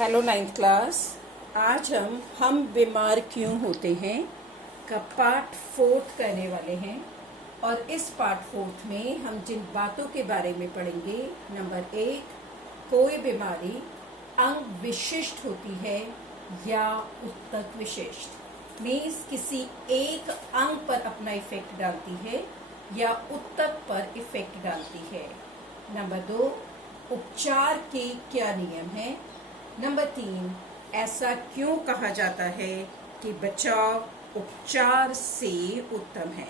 Hello ninth class. आज हम बीमार क्यों होते हैं का पार्ट फोर्थ करने वाले हैं। और इस पार्ट फोर्थ में हम जिन बातों के बारे में पढ़ेंगे, नंबर 1, कोई बीमारी अंग विशिष्ट होती है या उत्तक विशिष्ट, मीन्स किसी एक अंग पर अपना इफेक्ट डालती है या उत्तक पर इफेक्ट डालती है। नंबर 2, उपचार के क्या नियम हैं। नंबर 3, ऐसा क्यों कहा जाता है कि बचाव उपचार से उत्तम है।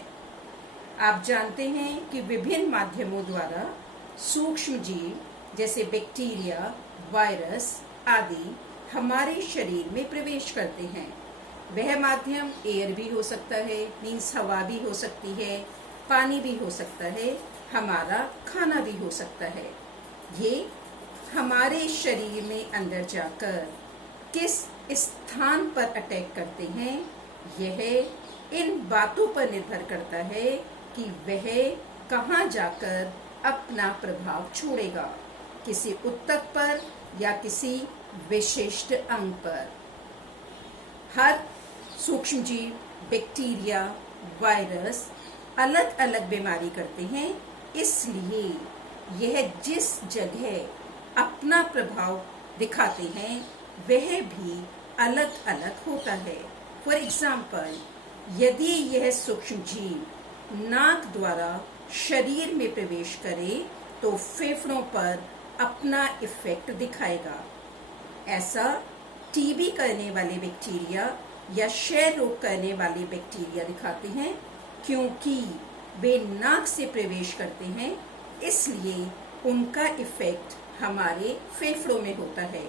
आप जानते हैं कि विभिन्न माध्यमों द्वारा सूक्ष्म जीव जैसे बैक्टीरिया, वायरस आदि हमारे शरीर में प्रवेश करते हैं। वह माध्यम एयर भी हो सकता है, मीन्स हवा भी हो सकती है, पानी भी हो सकता है, हमारा खाना भी हो सकता है। ये हमारे शरीर में अंदर जाकर किस स्थान पर अटैक करते हैं, यह इन बातों पर निर्भर करता है कि वह कहाँ जाकर अपना प्रभाव छोड़ेगा, किसी उत्तक पर या किसी विशिष्ट अंग पर। हर सूक्ष्म जीव, बैक्टीरिया, वायरस अलग अलग बीमारी करते हैं, इसलिए यह जिस जगह अपना प्रभाव दिखाते हैं वह भी अलग अलग होता है। फॉर एग्जाम्पल, यदि यह सूक्ष्म जीव नाक द्वारा शरीर में प्रवेश करे तो फेफड़ों पर अपना इफेक्ट दिखाएगा। ऐसा टीबी करने वाले बैक्टीरिया या क्षय रोग करने वाले बैक्टीरिया दिखाते हैं, क्योंकि वे नाक से प्रवेश करते हैं, इसलिए उनका इफेक्ट हमारे फेफड़ों में होता है।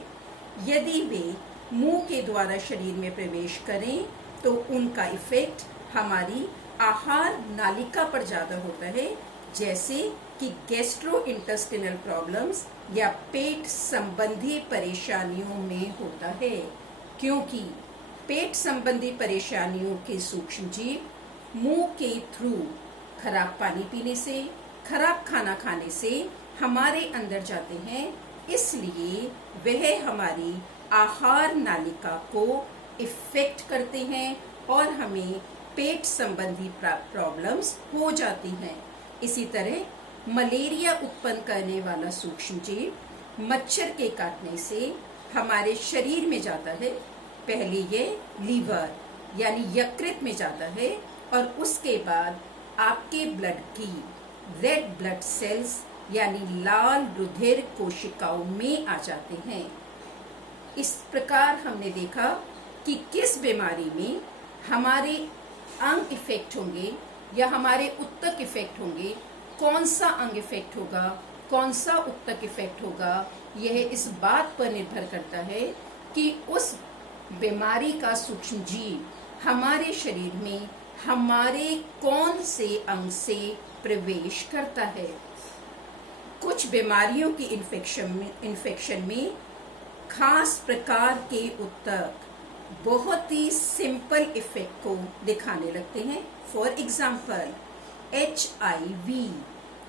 यदि वे मुंह के द्वारा शरीर में प्रवेश करें तो उनका इफेक्ट हमारी आहार नालिका पर ज्यादा होता है, जैसे कि गैस्ट्रोइंटेस्टिनल प्रॉब्लम्स या पेट संबंधी परेशानियों में होता है, क्योंकि पेट संबंधी परेशानियों के सूक्ष्म जीव मुंह के थ्रू खराब पानी पीने से, खराब खाना खाने से हमारे अंदर जाते हैं, इसलिए वह हमारी आहार नालिका को इफेक्ट करते हैं और हमें पेट संबंधी प्रॉब्लम्स हो जाती हैं। इसी तरह मलेरिया उत्पन्न करने वाला सूक्ष्म जीव मच्छर के काटने से हमारे शरीर में जाता है। पहले ये लीवर यानी यकृत में जाता है और उसके बाद आपके ब्लड की रेड ब्लड सेल्स यानी लाल रुधिर कोशिकाओं में आ जाते हैं। इस प्रकार हमने देखा कि किस बीमारी में हमारे अंग इफेक्ट होंगे या हमारे उत्तक इफेक्ट होंगे, कौन सा अंग इफेक्ट होगा, कौन सा उत्तक इफेक्ट होगा, यह इस बात पर निर्भर करता है कि उस बीमारी का सूक्ष्म जीव हमारे शरीर में हमारे कौन से अंग से प्रवेश करता है। कुछ बीमारियों की इन्फेक्शन में खास प्रकार के उत्तक बहुत ही सिंपल इफेक्ट को दिखाने लगते हैं। फॉर एग्जाम्पल, HIV,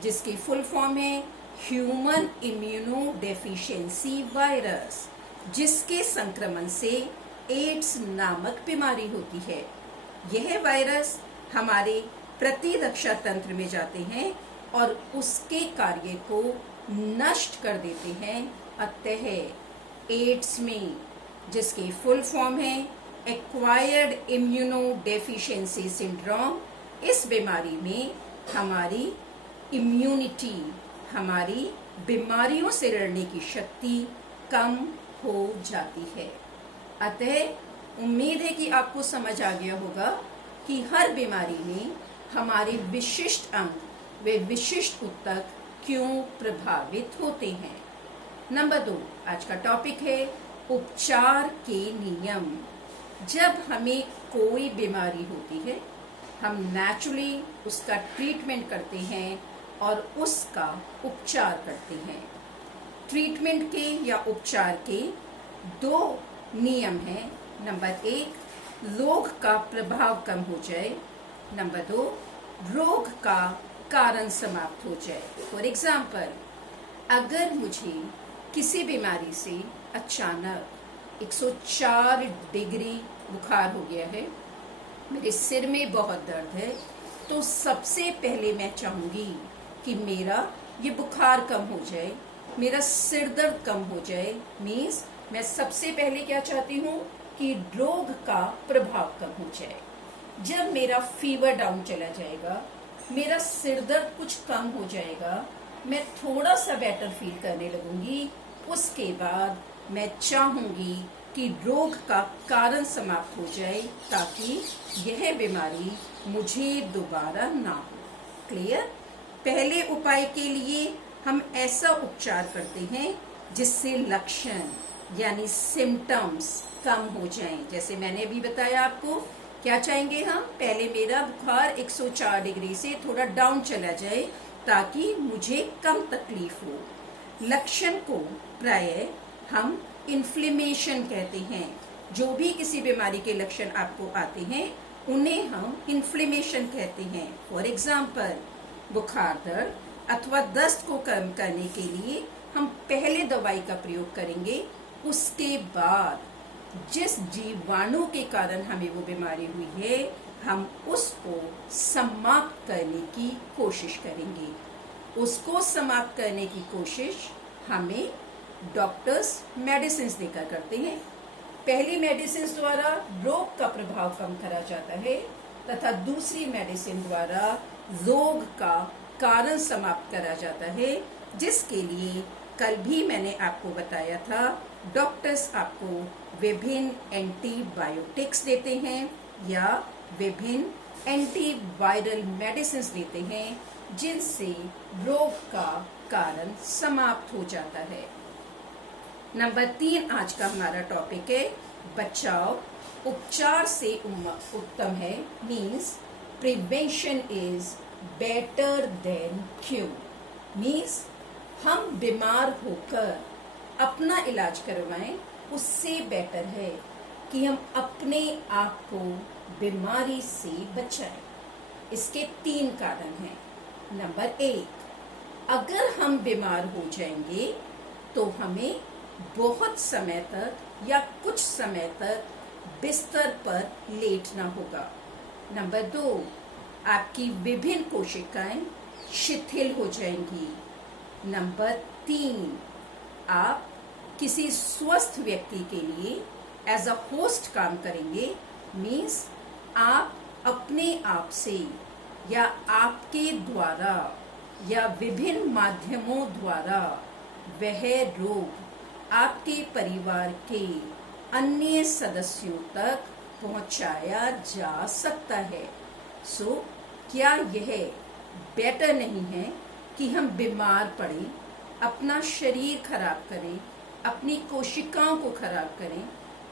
जिसकी फुल फॉर्म है ह्यूमन इम्यूनो डेफिशिएंसी वायरस, जिसके संक्रमण से एड्स नामक बीमारी होती है। यह वायरस हमारे प्रतिरक्षा तंत्र में जाते हैं और उसके कार्य को नष्ट कर देते हैं। अतः एड्स में, जिसकी फुल फॉर्म है एक्वायर्ड इम्यूनो डेफिशिएंसी सिंड्रोम, इस बीमारी में हमारी इम्यूनिटी, हमारी बीमारियों से लड़ने की शक्ति कम हो जाती है। अतः उम्मीद है कि आपको समझ आ गया होगा कि हर बीमारी में हमारे विशिष्ट अंग, वे विशिष्ट उत्तक क्यों प्रभावित होते हैं। नंबर 2, आज का टॉपिक है उपचार के नियम। जब हमें कोई बीमारी होती है, हम नेचुरली उसका ट्रीटमेंट करते हैं और उसका उपचार करते हैं। ट्रीटमेंट के या उपचार के 2 नियम हैं। नंबर 1, रोग का प्रभाव कम हो जाए। नंबर 2, रोग का कारण समाप्त हो जाए। फॉर एग्जाम्पल, अगर मुझे किसी बीमारी से अचानक 104 डिग्री बुखार हो गया है, मेरे सिर में बहुत दर्द है, तो सबसे पहले मैं चाहूंगी कि मेरा ये बुखार कम हो जाए, मेरा सिर दर्द कम हो जाए। मीन्स मैं सबसे पहले क्या चाहती हूँ कि रोग का प्रभाव कम हो जाए। जब मेरा फीवर डाउन चला जाएगा, मेरा सिर दर्द कुछ कम हो जाएगा, मैं थोड़ा सा बेटर फील करने लगूंगी, उसके बाद मैं चाहूंगी कि रोग का कारण समाप्त हो जाए ताकि यह बीमारी मुझे दोबारा ना हो। क्लियर? पहले उपाय के लिए हम ऐसा उपचार करते हैं जिससे लक्षण यानी सिम्टम्स कम हो जाएं। जैसे मैंने अभी बताया आपको, क्या चाहेंगे हम? पहले मेरा बुखार 104 डिग्री से थोड़ा डाउन चला जाए ताकि मुझे कम तकलीफ हो। लक्षण को प्रायः हम इन्फ्लेमेशन कहते हैं। जो भी किसी बीमारी के लक्षण आपको आते हैं उन्हें हम इन्फ्लेमेशन कहते हैं। फॉर एग्जाम्पल, बुखार दर्द अथवा दस्त को कम करने के लिए हम पहले दवाई का प्रयोग करेंगे, उसके बाद जिस जीवाणु के कारण हमें वो बीमारी हुई है हम उसको समाप्त करने की कोशिश करेंगे। उसको समाप्त करने की कोशिश हमें डॉक्टर्स मेडिसिन देकर करते हैं। पहली मेडिसिन द्वारा रोग का प्रभाव कम करा जाता है तथा दूसरी मेडिसिन द्वारा रोग का कारण समाप्त करा जाता है, जिसके लिए कल भी मैंने आपको बताया था, डॉक्टर्स आपको विभिन्न एंटीबायोटिक्स देते हैं या विभिन्न एंटीवायरल मेडिसिन देते हैं जिनसे रोग का कारण समाप्त हो जाता है। नंबर 3 आज का हमारा टॉपिक है बचाव उपचार से उत्तम है। Means prevention is better than cure. Means हम बीमार होकर अपना इलाज करवाएं, उससे बेटर है कि हम अपने आप को बीमारी से बचाएं। इसके 3 कारण हैं। नंबर 1, अगर हम बीमार हो जाएंगे तो हमें बहुत समय तक या कुछ समय तक बिस्तर पर लेटना होगा। नंबर 2, आपकी विभिन्न कोशिकाएं शिथिल हो जाएंगी। नंबर 3, आप किसी स्वस्थ व्यक्ति के लिए एज अ होस्ट काम करेंगे। मीन्स आप अपने आप से या आपके द्वारा या विभिन्न माध्यमों द्वारा वह रोग आपके परिवार के अन्य सदस्यों तक पहुंचाया जा सकता है। सो क्या यह बेटर नहीं है कि हम बीमार पड़े, अपना शरीर खराब करें, अपनी कोशिकाओं को खराब करें,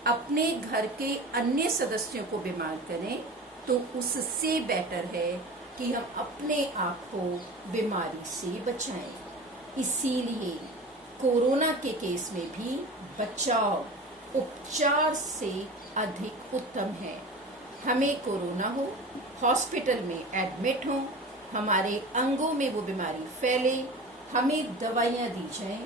अपने घर के अन्य सदस्यों को बीमार करें? तो उससे बेटर है कि हम अपने आप को बीमारी से बचाएं। इसीलिए कोरोना के केस में भी बचाव उपचार से अधिक उत्तम है। हमें कोरोना हो, हॉस्पिटल में एडमिट हो, हमारे अंगों में वो बीमारी फैले, हमें दवाइयाँ दी जाएं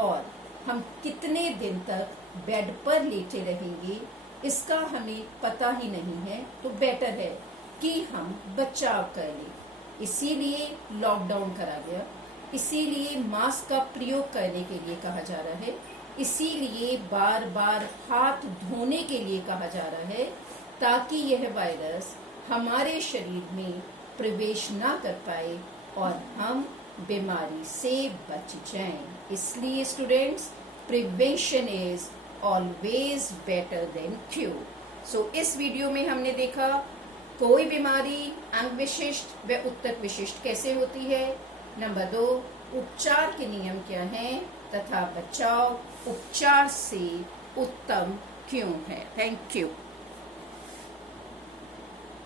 और हम कितने दिन तक बेड पर लेटे रहेंगे इसका हमें पता ही नहीं है, तो बेटर है कि हम बचाव कर लें। इसीलिए लॉकडाउन करा गया, इसीलिए मास्क का प्रयोग करने के लिए कहा जा रहा है, इसीलिए बार बार हाथ धोने के लिए कहा जा रहा है, ताकि यह वायरस हमारे शरीर में प्रवेश ना कर पाए और हम बीमारी से बच जाएं। इसलिए students, prevention is always better than cure. So इस वीडियो में हमने देखा कोई बीमारी अंग विशिष्ट व उत्तक विशिष्ट कैसे होती है। नंबर 2, उपचार के नियम क्या हैं तथा बचाव उपचार से उत्तम क्यों है। Thank you.